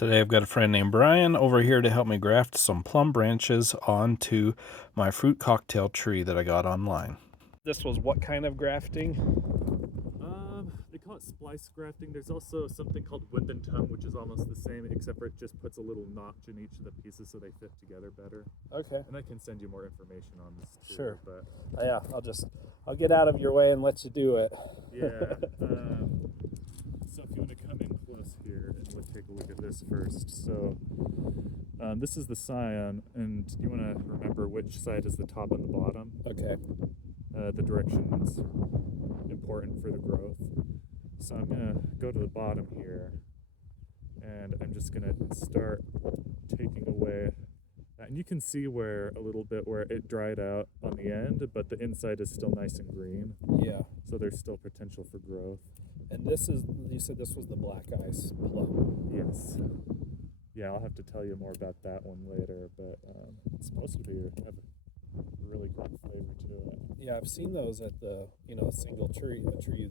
Today I've got a friend named Brian over here to help me graft some plum branches onto my fruit cocktail tree that I got online. This was what kind of grafting? They call it splice grafting. There's also something called whip and tongue, which is almost the same, except for it just puts a little notch in each of the pieces so they fit together better. Okay. And I can send you more information on this too. Sure. But Yeah, I'll get out of your way and let you do it. yeah. So if you want to come in close here, and we'll take a look at this first. So this is the scion, and you want to remember which side is the top and the bottom. Okay. The direction's important for the growth. So I'm gonna go to the bottom here, and I'm just gonna start taking away that. And you can see where a little bit where it dried out on the end, but the inside is still nice and green. Yeah. So there's still potential for growth. And you said this was the black ice plum. Yes. Yeah, I'll have to tell you more about that one later, but it's supposed to have a really good flavor to it. Yeah, I've seen those at the single tree, the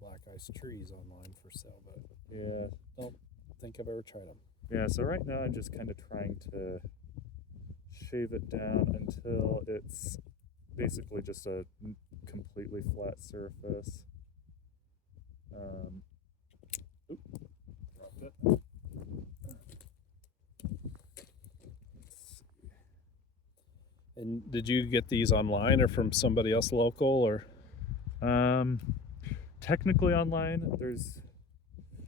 black ice trees online for sale, but yeah, don't think I've ever tried them. Yeah, so right now I'm just kind of trying to shave it down until it's basically just a completely flat surface. Dropped it. And did you get these online or from somebody else local or? Technically online.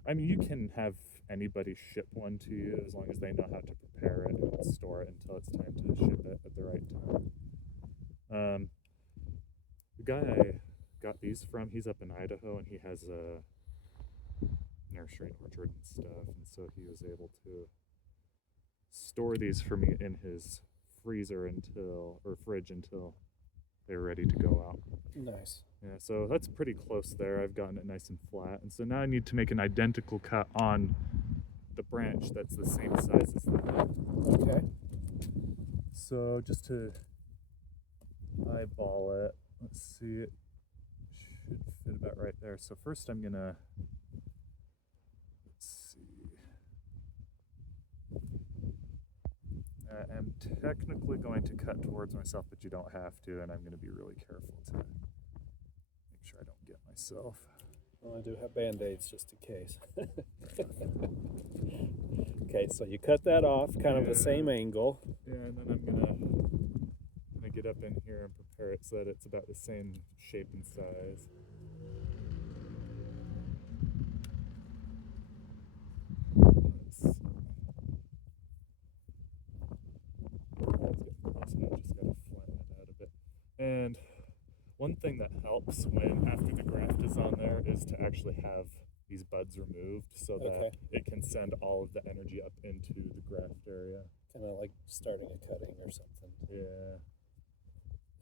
You can have anybody ship one to you as long as they know how to prepare it and store it until it's time to ship it at the right time. The guy I got these from, he's up in Idaho, and he has a nursery and orchard and stuff, and so he was able to store these for me in his fridge until they're ready to go out. Nice. Yeah, so that's pretty close there. I've gotten it nice and flat, and so now I need to make an identical cut on the branch that's the same size as that. Okay. So just to eyeball it, let's see, it should fit about right there. So first I'm gonna, I'm technically going to cut towards myself, but you don't have to, and I'm going to be really careful to make sure I don't get myself. Well, I do have Band-Aids just in case. Okay, so you cut that off, kind of the same angle. Yeah, and then I'm gonna get up in here and prepare it so that it's about the same shape and size. And one thing that helps after the graft is on there is to actually have these buds removed so that it can send all of the energy up into the graft area. Kind of like starting a cutting or something. Yeah.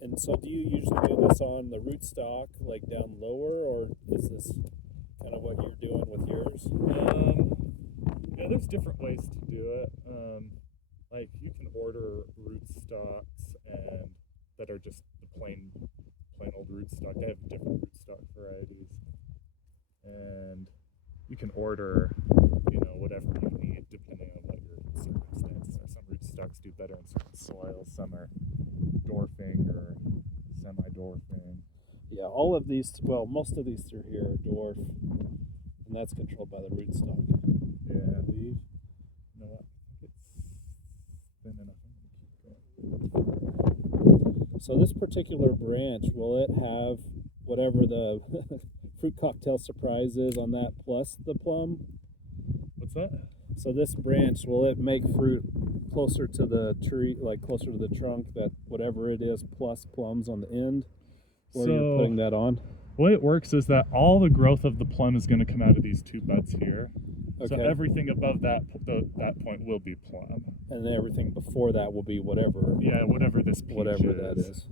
And so do you usually do this on the rootstock, like down lower, or is this kind of what you're doing with yours? Yeah, there's different ways to do it. Like you can order rootstocks and that are just the plain old rootstock. They have different rootstock varieties, and you can order, whatever you need depending on what your circumstances are. Some rootstocks do better in certain soils. Some are dwarfing or semi-dwarfing. Yeah, most of these through here are dwarf, and that's controlled by the rootstock. Yeah, I believe. You know what? It's thin enough. So this particular branch, will it have whatever the fruit cocktail surprise is on that plus the plum? What's that? So this branch, will it make fruit closer to the tree, like closer to the trunk, that whatever it is plus plums on the end? Where you're putting that on? The way it works is that all the growth of the plum is going to come out of these two buds here. Okay. So everything above that point will be plum. And then everything before that will be whatever. Yeah, whatever this peach whatever that is.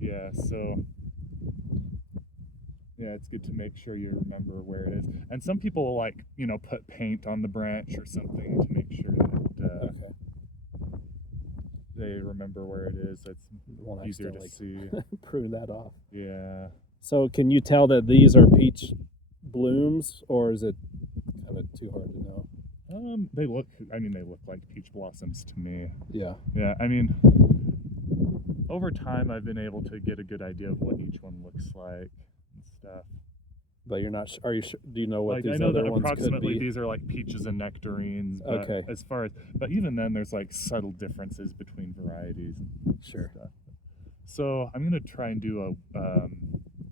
Yeah, so yeah, it's good to make sure you remember where it is. And some people will put paint on the branch or something to make sure that they remember where it is. It's easier to see. Prune that off. Yeah. So can you tell that these are peach blooms, or is it kind of too hard to know? They look like peach blossoms to me. Yeah. Yeah, I mean, over time I've been able to get a good idea of what each one looks like and stuff. But you're not. Are you? Do you know what Like, these I know other that ones could approximately be? these are like peaches and nectarines. But Okay. but even then, there's like subtle differences between varieties and Sure. stuff. So I'm gonna try and do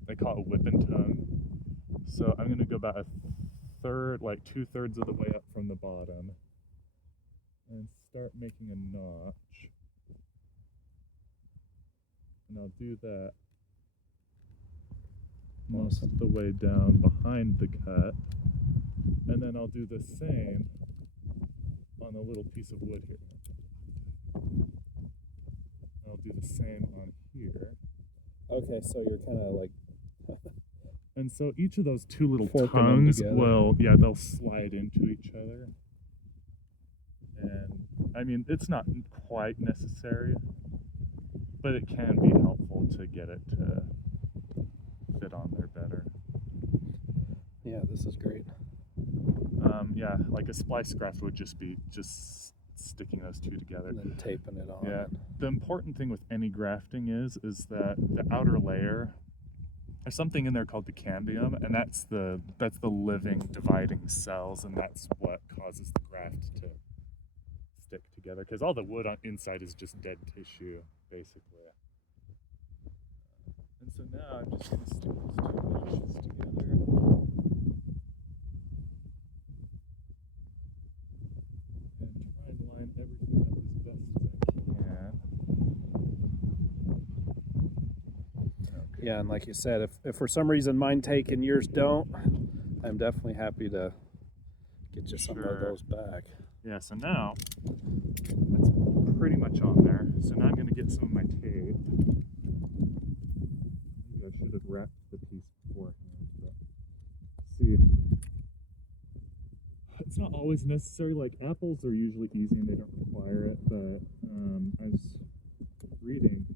they call it a whip and tongue. So I'm gonna go about a third, like 2/3 of the way up from the bottom, and start making a notch. And I'll do that most of the way down behind the cut, and then I'll do the same on a little piece of wood here. I'll do the same on here. Okay, so you're kind of like. And so each of those two little Forking them tongues together. they'll slide into each other. And I mean, it's not quite necessary, but it can be helpful to get it to fit on there better. Yeah, this is great. Yeah, like a splice graft would just be sticking those two together. And then taping it on. Yeah. The important thing with any grafting is that the outer layer, there's something in there called the cambium, and that's the living dividing cells, and that's what causes the graft to stick together, because all the wood on inside is just dead tissue, basically. And so now I'm just going to stick these two notches together. And try and line everything up as best as I can. Okay. Yeah, and like you said, if for some reason mine take and yours don't, I'm definitely happy to get you some of those back. Yeah, so now that's pretty much on there. So now I'm going to get some of my tape. Maybe I should have wrapped the piece beforehand, but see. It's not always necessary. Like, apples are usually easy and they don't require it, but I was reading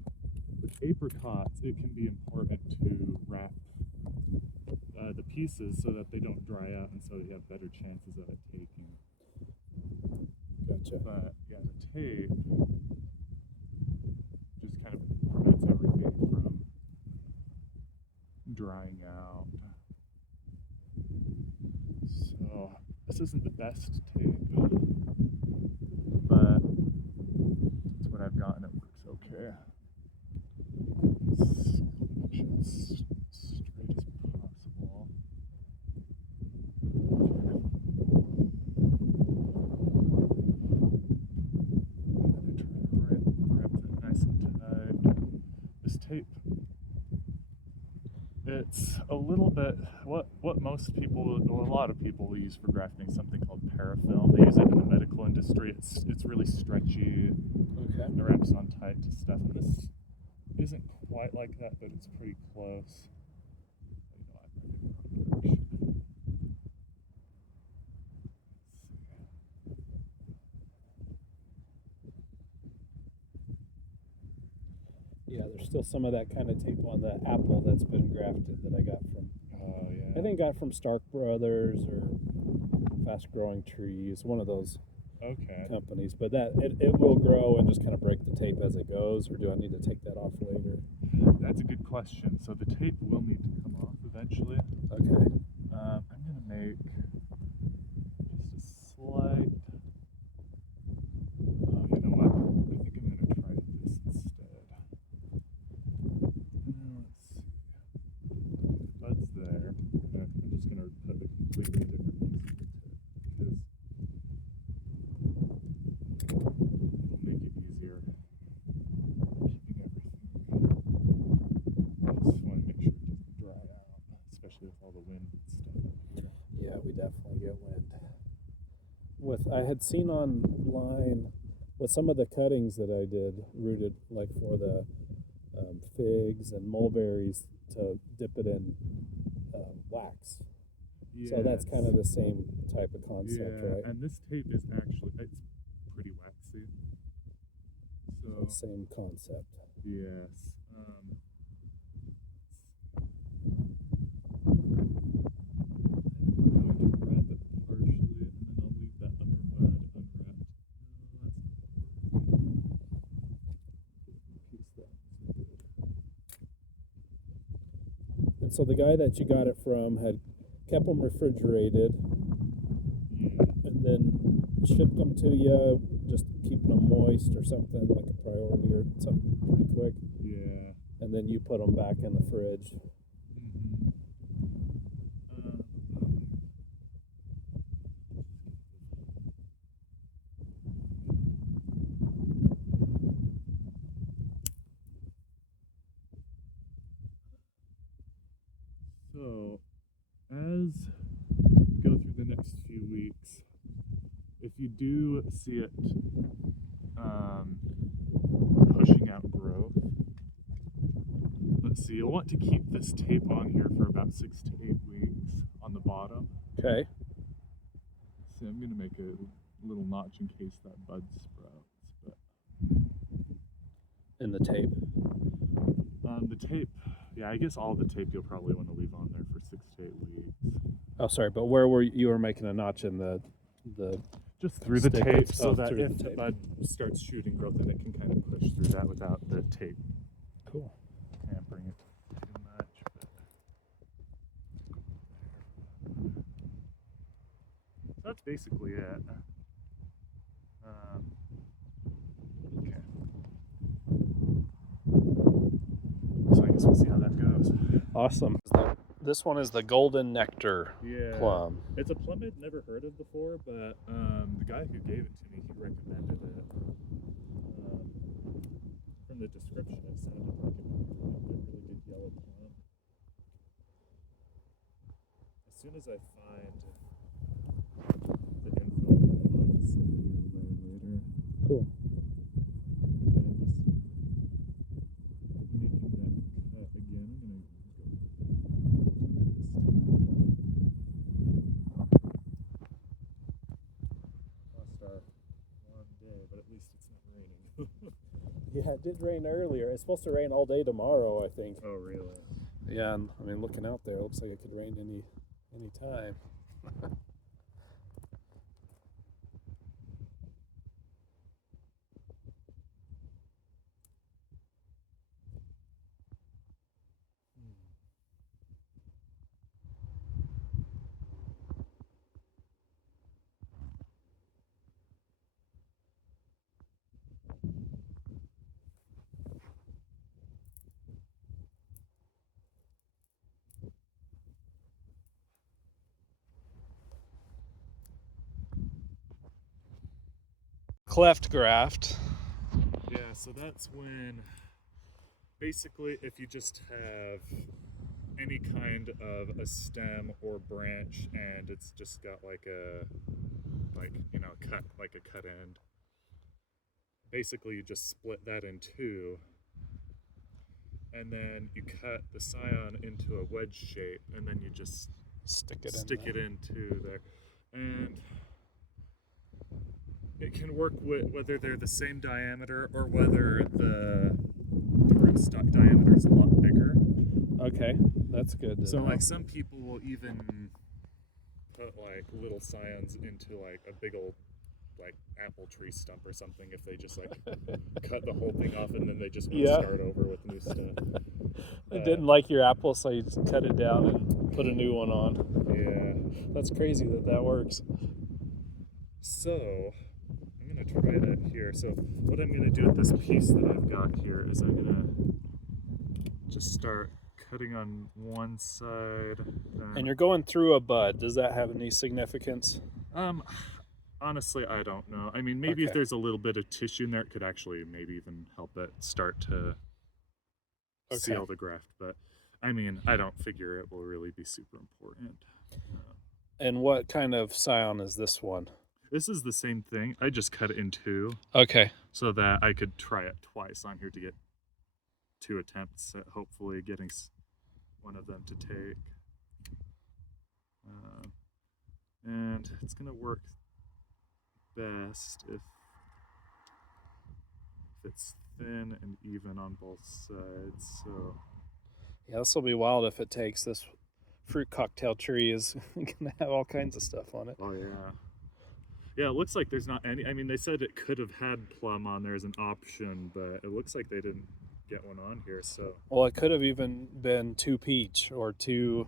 with apricots, it can be important to wrap the pieces so that they don't dry out and so you have better chances of it taking. Gotcha. But yeah, the tape just kind of prevents everything from drying out. So this isn't the best tape, but it's what I've got and it works okay. As straight as possible. This tape, it's a little bit what most people, well, a lot of people will use for grafting something called parafilm. They use it in the medical industry. It's really stretchy. Okay. It wraps on tight to stuff. And this isn't quite like that, but it's pretty close. Yeah, there's still some of that kind of tape on the apple that's been grafted that I got from. Oh yeah. I think got from Stark Brothers or Fast Growing Trees, one of those companies. But that it will grow and just kind of break the tape as it goes, or do I need to take that off later? That's a good question. So the tape will need to come off eventually. Okay. I'm gonna make just a slight. Oh, you know what? I think I'm gonna try this instead. Let's see. Bud's there. I'm just gonna put a completely different piece of the tip because it'll make it easier keeping everything. I just want to make sure it doesn't dry out, especially with all the wind and stuff out here. Yeah, we definitely get wind. I had seen online with some of the cuttings that I did, rooted like for the figs and mulberries, to dip it in wax. Yes. So that's kind of the same type of concept, right? And this tape is actually, it's pretty waxy. So same concept. Yes. I'm going to wrap it partially, and then I'll leave that upper so the guy that you got it from had kept them refrigerated and then shipped them to you, just keeping them moist or something, like a priority or something pretty quick. Yeah. And then you put them back in the fridge. So, as we go through the next few weeks, if you do see it pushing out growth, let's see, you'll want to keep this tape on here for about 6 to 8 weeks on the bottom. Okay. See, I'm going to make a little notch in case that bud sprouts. But In the tape. the tape, yeah, I guess all the tape you'll probably want to leave on there for 6 to 8 weeks. Oh, sorry, but where were you were making a notch in the just through the stick tape, that's- so oh, that through if the the tape. bud starts shooting growth, then it can kind of push through that without the tape Cool. hampering it too much. But so that's basically it. Okay. So I guess we'll see how that goes. Awesome. This one is the golden nectar plum. It's a plum I'd never heard of before, but the guy who gave it to me, he recommended it. From the description, it sounded like a really good yellow plum. As soon as I find the info, I'll just send it your way later. Cool. And just making that cut again. I'm gonna lost our one day, but at least it's not raining. Yeah, it did rain earlier. It's supposed to rain all day tomorrow, I think. Oh, really? Yeah, and I mean, looking out there, it looks like it could rain any time. Cleft graft. Yeah, so that's when basically if you just have any kind of a stem or branch and it's just got like a cut end, basically you just split that in two and then you cut the scion into a wedge shape and then you just stick it into there. And it can work with whether they're the same diameter or whether the rootstock diameter is a lot bigger. Okay, that's good. So like some people will even put like little scions into like a big old like apple tree stump or something if they just like cut the whole thing off and then they just want to start over with new stuff. I didn't like your apple, so you just cut it down and put a new one on. Yeah. That's crazy that works. So I'm gonna try that here. So what I'm gonna do with this piece that I've got here is I'm gonna just start cutting on one side. And you're going through a bud. Does that have any significance? Honestly, I don't know. I mean, maybe if there's a little bit of tissue in there, it could actually maybe even help it start to seal the graft. But I mean, I don't figure it will really be super important. And what kind of scion is this one? This is the same thing. I just cut it in two. Okay. So that I could try it twice on here to get 2 attempts at hopefully getting one of them to take. And it's going to work best if it's thin and even on both sides. So yeah, this will be wild if it takes. This fruit cocktail tree is gonna have all kinds of stuff on it. Oh yeah. Yeah, it looks like there's not any. I mean, they said it could have had plum on there as an option, but it looks like they didn't get one on here. So Well, it could have even been 2 peach or 2.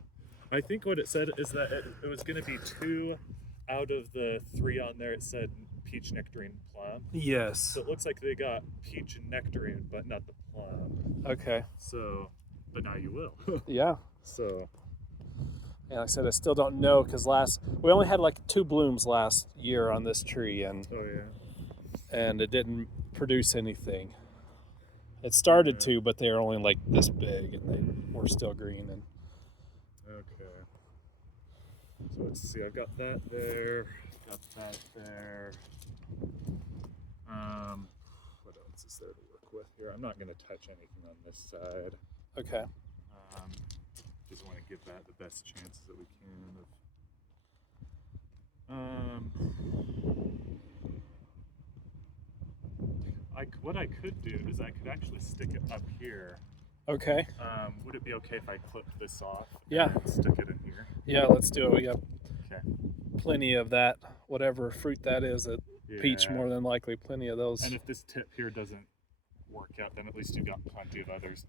I think what it said is that it was going to be 2 out of the 3 on there. It said peach, nectarine, plum. Yes. So it looks like they got peach and nectarine, but not the plum. Okay. So, but now you will. Yeah. So, Yeah, like I said, I still don't know because we only had like 2 blooms last year on this tree, and oh yeah. it didn't produce anything. It started Yeah. to, but they were only like this big, and they were still green. And Okay. So let's see. I've got that there. Got that there. What else is there to work with here? I'm not going to touch anything on this side. okay. Just want to give that the best chances that we can of. What I could do is I could actually stick it up here. Okay. Would it be okay if I clipped this off? Yeah. And stick it in here. Yeah, let's do it. We got Okay. plenty of that, whatever fruit that is. Peach, Yeah. more than likely, plenty of those. And if this tip here doesn't work out, then at least you've got plenty of others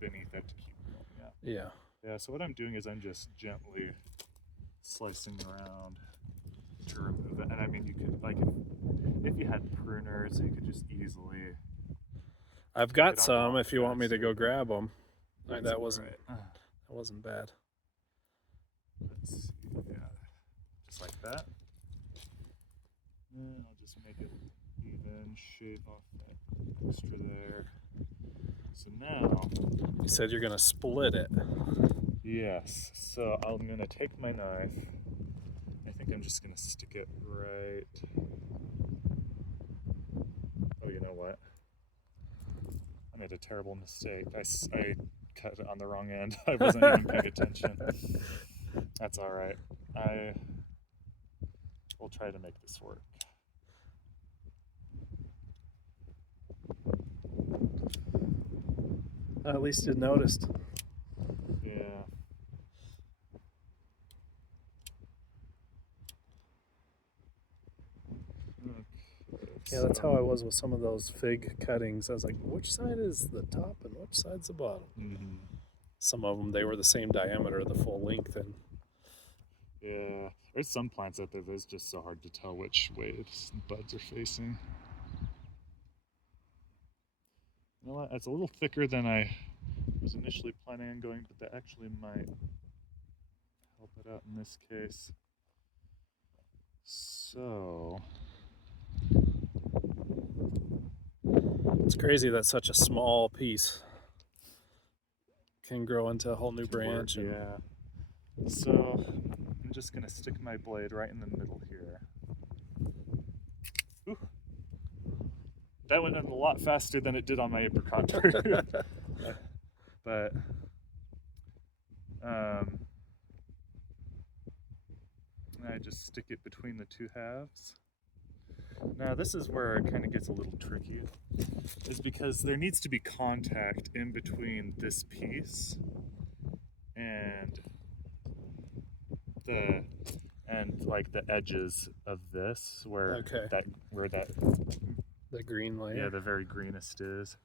beneath it to keep going. Yeah. Yeah. Yeah, so what I'm doing is I'm just gently slicing around to remove it. And I mean, you could, like, if you had pruners, you could just easily. I've got Get on some the if you want me to side. go grab them. That's That wasn't right. that wasn't bad. Let's see, yeah, just like that. And I'll just make it even, shave off that extra there. So now, You said you're gonna split it. yes, so I'm gonna take my knife. I think I'm just gonna stick it right. Oh, you know what? I made a terrible mistake. I cut it on the wrong end. I wasn't even paying attention. That's all right. We'll try to make this work. At least you noticed. Yeah. Okay, Yeah, that's how I was with some of those fig cuttings. I was like, which side is the top and which side's the bottom? Mm-hmm. Some of them, they were the same diameter, the full length, and Yeah, there's some plants out there that's just so hard to tell which way its buds are facing. You know what? It's a little thicker than I was initially planning on going, but that actually might help it out in this case. So, it's crazy that such a small piece can grow into a whole new branch. And yeah. So, I'm just gonna stick my blade right in the middle here. Ooh. That went in a lot faster than it did on my apricot tree. But I just stick it between the 2 halves. Now this is where it kind of gets a little tricky, is because there needs to be contact in between this piece and like the edges of this, where Okay. The green layer. yeah, the very greenest is.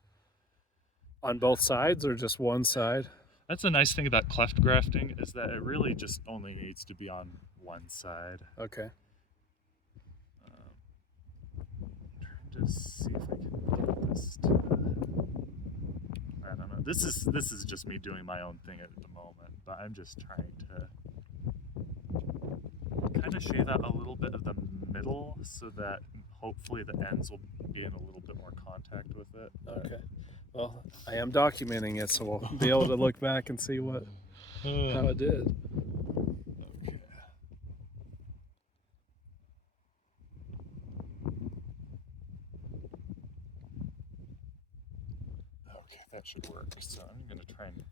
On both sides or just one side? That's the nice thing about cleft grafting, is that it really just only needs to be on one side. Okay. Trying to see if I can get this to. I don't know. This is just me doing my own thing at the moment, but I'm just trying to kind of shave out a little bit of the middle so that hopefully the ends will be in a little bit more contact with it. Okay. Well, I am documenting it, so we'll be able to look back and see how it did. Okay. Okay, that should work. So I'm going to try and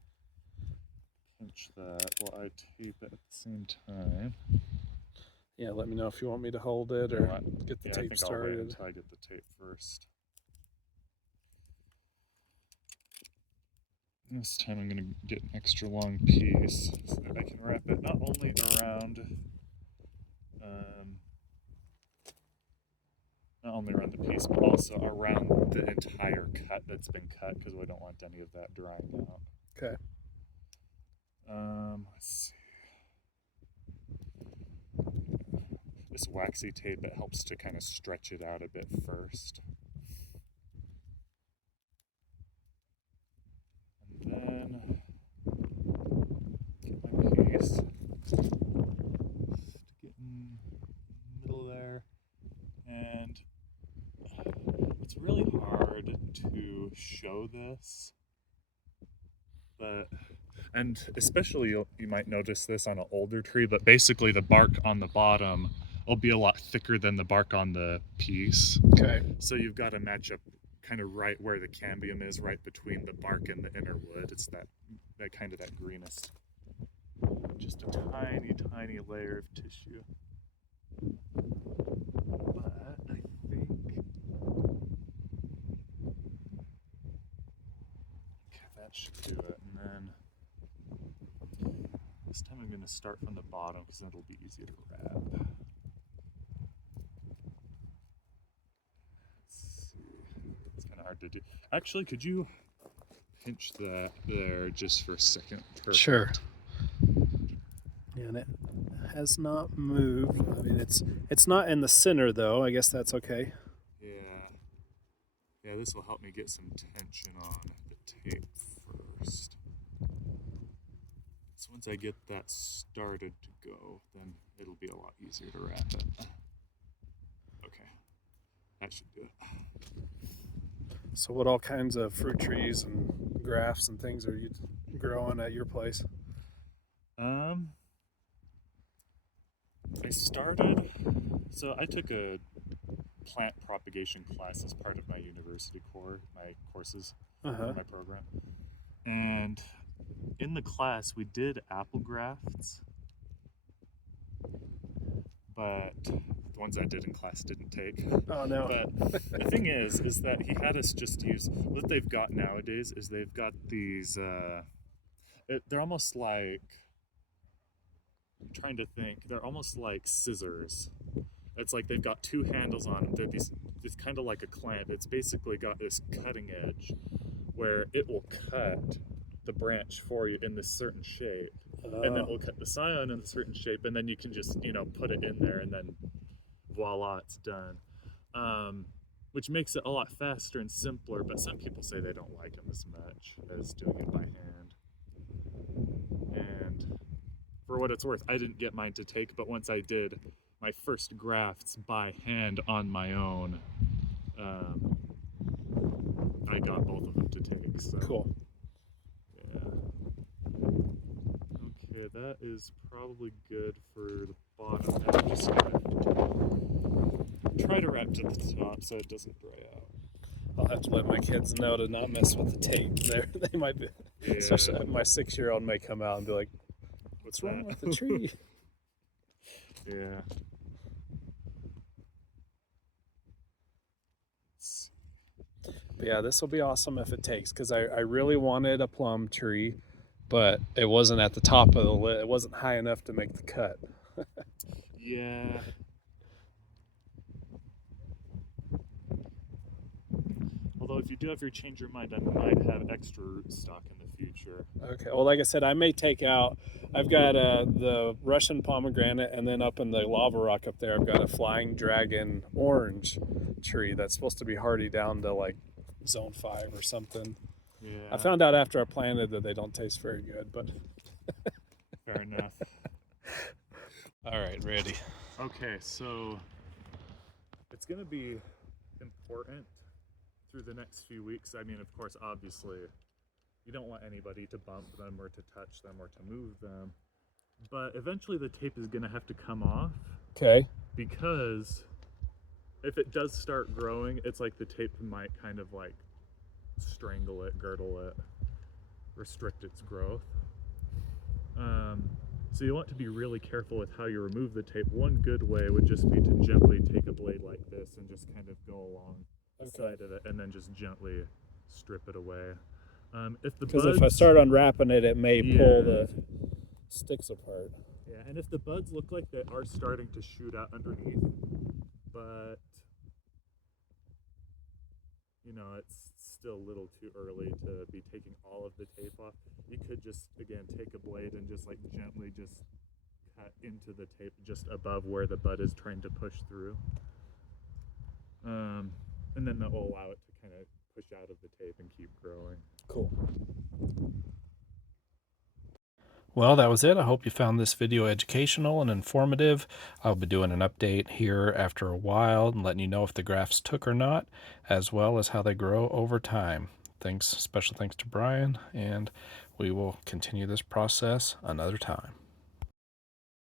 pinch that while I tape it at the same time. Yeah, let me know if you want me to hold it or get the I tape think started. I'll wait until I get the tape first. This time I'm going to get an extra long piece so that I can wrap it not only only around the piece, but also around the entire cut that's been cut, because we don't want any of that drying out. Okay. Let's see. This waxy tape, it helps to kind of stretch it out a bit first. And then get my piece. Stick it in the middle there. And it's really hard to show this, and especially you might notice this on an older tree, but basically the bark on the bottom will be a lot thicker than the bark on the piece. Okay. So you've got to match up kind of right where the cambium is, right between the bark and the inner wood. It's that kind of that greenest. Just a tiny, tiny layer of tissue. But I think that should do it. And then this time I'm going to start from the bottom because it'll be easier to wrap. Let's see. It's kind of hard to do. Actually, could you pinch that there just for a second? Perfect. Sure. And it has not moved. I mean, it's not in the center though. I guess that's okay. Yeah, this will help me get some tension on the tape first. So once I get that started to go, then it'll be a lot easier to wrap it. Okay, that should do it. So what all kinds of fruit trees and grafts and things are you growing at your place? I took a plant propagation class as part of my university my courses, my program. And in the class, we did apple grafts, but the ones I did in class didn't take. Oh no. But the thing is that he had us just use, what they've got nowadays is they've got these, they're almost like, I'm trying to think, they're almost like scissors. It's like they've got two handles on them. They're it's kind of like a clamp. It's basically got this cutting edge where it will cut the branch for you in this certain shape. And then we'll cut the scion in a certain shape, and then you can just, put it in there, and then voila, it's done. Which makes it a lot faster and simpler, but some people say they don't like them as much as doing it by hand. And for what it's worth, I didn't get mine to take, but once I did my first grafts by hand on my own, I got both of them to take. So. Cool. Yeah. Okay, that is probably good for the bottom. I'm just gonna try to wrap to the top so it doesn't dry out. I'll have to let my kids know to not mess with the tape. They might be, especially my 6-year-old may come out and be like, "What's wrong with the tree?" Yeah. But yeah, this will be awesome if it takes, because I really wanted a plum tree, but it wasn't at the top of the lid. It wasn't high enough to make the cut. Yeah. Although if you do ever change your mind, I might have extra rootstock in the future. Okay. Well, like I said, I may take out. I've got the Russian pomegranate, and then up in the lava rock up there, I've got a flying dragon orange tree that's supposed to be hardy down to like zone 5 or something. Yeah. I found out after I planted that they don't taste very good, but fair enough. All right, ready. Okay, so it's going to be important through the next few weeks. I mean, of course, obviously, you don't want anybody to bump them or to touch them or to move them. But eventually the tape is going to have to come off. Okay. Because if it does start growing, it's like the tape might kind of like strangle it, girdle it, restrict its growth. So you want to be really careful with how you remove the tape. One good way would just be to gently take a blade like this and just kind of go along the side of it and then just gently strip it away. Because if I start unwrapping it, it may pull the sticks apart. Yeah, and if the buds look like they are starting to shoot out underneath, but you know, it's still a little too early to be taking all of the tape off. You could just, again, take a blade and just like gently just cut into the tape just above where the bud is trying to push through. And then that will allow it to kind of push out of the tape and keep growing. Cool. Well, that was it. I hope you found this video educational and informative. I'll be doing an update here after a while and letting you know if the grafts took or not, as well as how they grow over time. Special thanks to Brian, and we will continue this process another time.